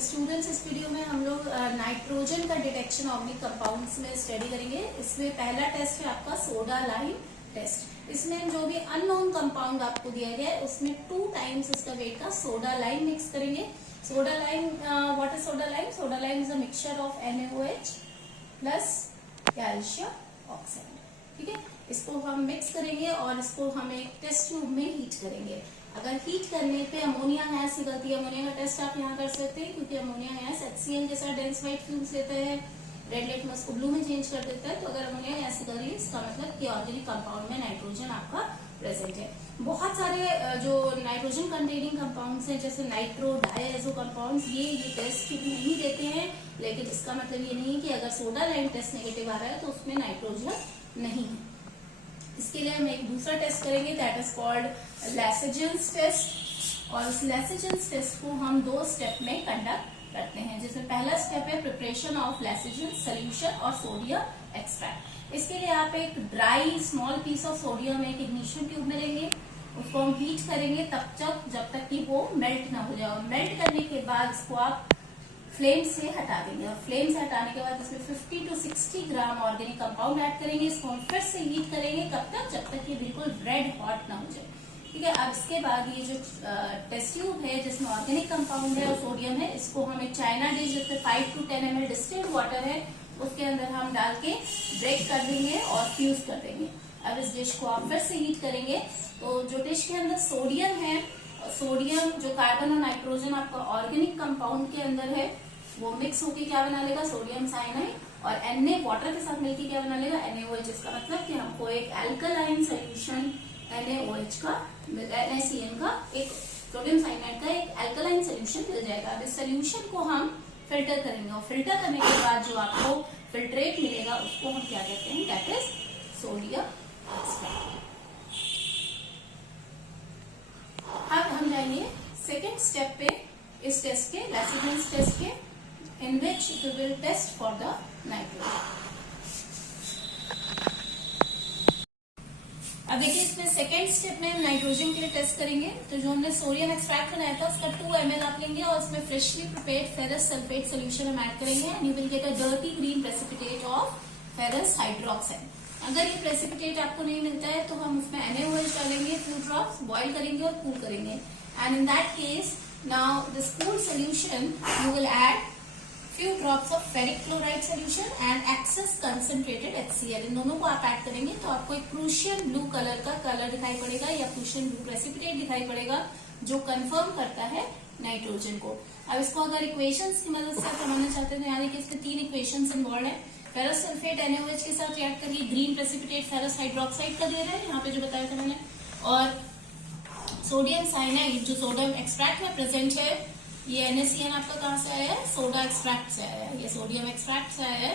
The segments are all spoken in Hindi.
स्टूडेंट्स, इस वीडियो में हम लोग नाइट्रोजन का डिटेक्शन ऑर्गेनिक कंपाउंड्स में स्टडी करेंगे। इसमें पहला टेस्ट है आपका सोडा लाइम टेस्ट। इसमें जो भी अननोन कंपाउंड आपको दिया गया है उसमें 2 टाइम्स इसका वेट का सोडा लाइम मिक्स करेंगे। Soda lime, what is soda lime? Soda lime is a mixture of NaOH plus calcium oxide. ठीक है, इसको हम मिक्स करेंगे और इसको हम एक टेस्ट ट्यूब में हीट करेंगे। अगर हीट करने पे अमोनिया गैस निकलती है, अमोनिया का टेस्ट आप यहाँ कर सकते हैं, क्योंकि अमोनिया गैस HCl के साथ डेंस व्हाइट फ्यूम्स लेते हैं, रेड लिटमस को ब्लू में चेंज कर देता है। तो अगर अमोनिया गैस निकल रही है इसका मतलब कि ऑर्गेनिक कंपाउंड में नाइट्रोजन आपका प्रेजेंट है। बहुत सारे जो नाइट्रोजन कंटेनिंग कंपाउंड्स हैं जैसे नाइट्रो डायजो कंपाउंड्स, ये टेस्ट ट्यूब नहीं देते हैं, लेकिन इसका मतलब ये नहीं है कि अगर सोडा लाइम टेस्ट नेगेटिव आ रहा है तो उसमें नाइट्रोजन नहीं है। इसके लिए हम एक दूसरा टेस्ट करेंगे, दैट इज कॉल्ड लैसेजेंस टेस्ट। और उस लैसेजेंस टेस्ट को हम 2 स्टेप में कंडक्ट करते हैं, जिसमें पहला स्टेप है प्रिपरेशन ऑफ लैसेजेंस सोल्यूशन और सोडियम एक्सट्रैक्ट। इसके लिए आप एक dry small piece of sodium एक इग्निशन ट्यूब में लेंगे, उसको हम हीट करेंगे जब तक कि वो मेल्ट ना हो जाए। और मेल्ट करने के बाद इसको आप फ्लेम से हटा देंगे, और फ्लेम से हटाने के बाद इसमें 50 to 60 gram organic compound add करेंगे। इसको हम फिर से हीट करेंगे, कब तक? जब तक ये बिल्कुल रेड हॉट ना हो जाए। ठीक है, अब इसके बाद ये जो टेस्ट ट्यूब है जिसमें ऑर्गेनिक कंपाउंड है और सोडियम है, इसको हम एक चाइना डिश जिसमें 5 to 10 ml डिस्टिल्ड वाटर है उसके अंदर हम डाल के ब्रेक कर देंगे और फ्यूज कर देंगे। अब इस डिश को आप फिर से हीट करेंगे, तो जो डिश के अंदर सोडियम है, सोडियम जो कार्बन और नाइट्रोजन आपका ऑर्गेनिक कंपाउंड के अंदर है, वो मिक्स होके क्या बना लेगा? Sodium cyanide. और Na वाटर के साथ मिलकर क्या बना लेगा? NaOH। इसका मतलब कि हमको एक एल्कलाइन सोल्यूशन NaOH का, NaCN का, एक सोडियम साइनाइड का एक एल्कलाइन सोल्यूशन मिल जाएगा। अब इस सोल्यूशन को हम फिल्टर करेंगे, और फिल्टर करने के बाद जो आपको फिल्ट्रेट मिलेगा उसको हम क्या कहते हैं? That is sodium extract. अब हम जाएंगे सेकेंड स्टेप पे इस टेस्ट के, लैसेजेंस टेस्ट के, in which we will test for the nitrogen. अब देखिए इसमें सेकेंड स्टेप में हम नाइट्रोजन के लिए टेस्ट करेंगे। तो जो हमने सोडियम एक्सट्रैक्ट बनाया था उसका 2 ml आप लेंगे और इसमें freshly prepared ferrous sulphate solution हम ऐड करेंगे, and you will get a dirty green precipitate of ferrous hydroxide. अगर ये प्रेसिपिटेट आपको नहीं मिलता है तो हम उसमें NaOH डालेंगे, फ्यू ड्रॉप्स बॉइल करेंगे और कूल करेंगे, and in that case now this cool solution you will add few drops of ferric chloride solution and excess concentrated HCl। इन दोनों को आप ऐड करेंगे तो आपको एक प्रूशियन ब्लू कलर का कलर दिखाई पड़ेगा या प्रूशियन ब्लू प्रेसिपिटेट दिखाई पड़ेगा, जो कंफर्म करता है नाइट्रोजन को। अब इसको अगर इक्वेशंस की मदद से समझना चाहते हैं तो यहाँ देखिए इसमें 3 इक्वेशंस इन्वॉल्व है। फेरस सल्फेट NaOH के साथ रिएक्ट करके ग्रीन प्रेसिपिटेट फेरस हाइड्रोक्साइड का दे रहा है, यहाँ पे जो बताया था मैंने, और सोडियम साइनाइड जो सोडियम एक्सट्रैक्ट में प्रेजेंट है, ये NaCN आपका कहाँ से आया है? सोडा एक्सट्रैक्ट से आया है, ये सोडियम एक्सट्रैक्ट से आया है,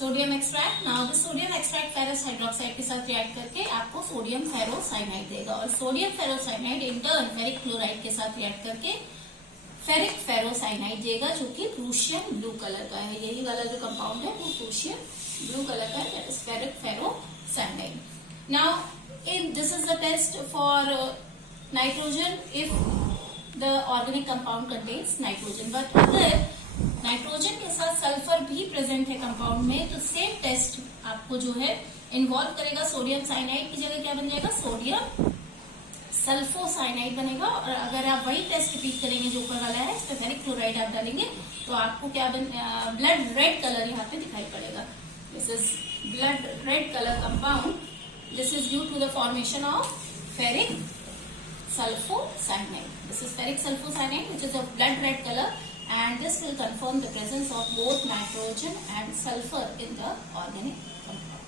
sodium extract. Now this sodium extract ferrous hydroxide के साथ रिएक्ट करके आपको सोडियम फेरोसाइनाइड देगा, और sodium ferrocyanide in turn ferric chloride के साथ रिएक्ट करके फेरिक फेरोसाइनाइड देगा, जो कि प्रूशियन ब्लू कलर का है। यही वाला जो कंपाउंड है वो प्रूशियन ब्लू कलर का है, that is ferric ferrocyanide. Now this is the test for nitrogen if the organic compound contains nitrogen, but अगर नाइट्रोजन के साथ सल्फर भी प्रेजेंट है कंपाउंड में तो सेम टेस्ट आपको जो है इन्वॉल्व करेगा। सोडियम साइनाइड की जगह क्या बन जाएगा? सोडियम सल्फोसाइनाइड बनेगा। और अगर आप वही टेस्ट रिपीट करेंगे जो ऊपर वाला है, इसमें फेरिक क्लोराइड आप डालेंगे तो आपको क्या ब्लड रेड कलर यहाँ पे दिखाई पड़ेगा। This is blood red colour compound, this is due to the formation of ferric sulfocyanide. This is ferric sulfocyanide which is of blood red color, and this will confirm the presence of both nitrogen and sulfur in the organic compound.